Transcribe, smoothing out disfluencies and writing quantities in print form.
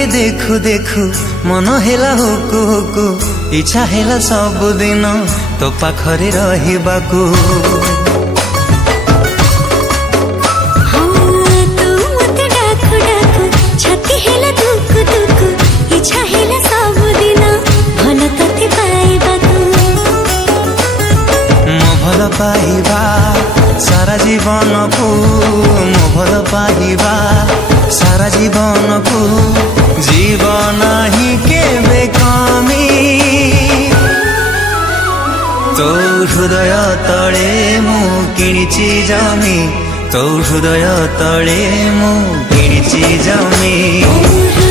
टिके देखु देखु मन हेला हुकु हुकु इच्छा हेला सब दिन तो पाखरे रहिबाकू भल पाइबा सारा जीवन को मो भल पाइबा सारा जीवन को जीवन ही केबे कमी तो हृदय तले मु किणिची जमी तो हृदय तले मु किणिची जमी।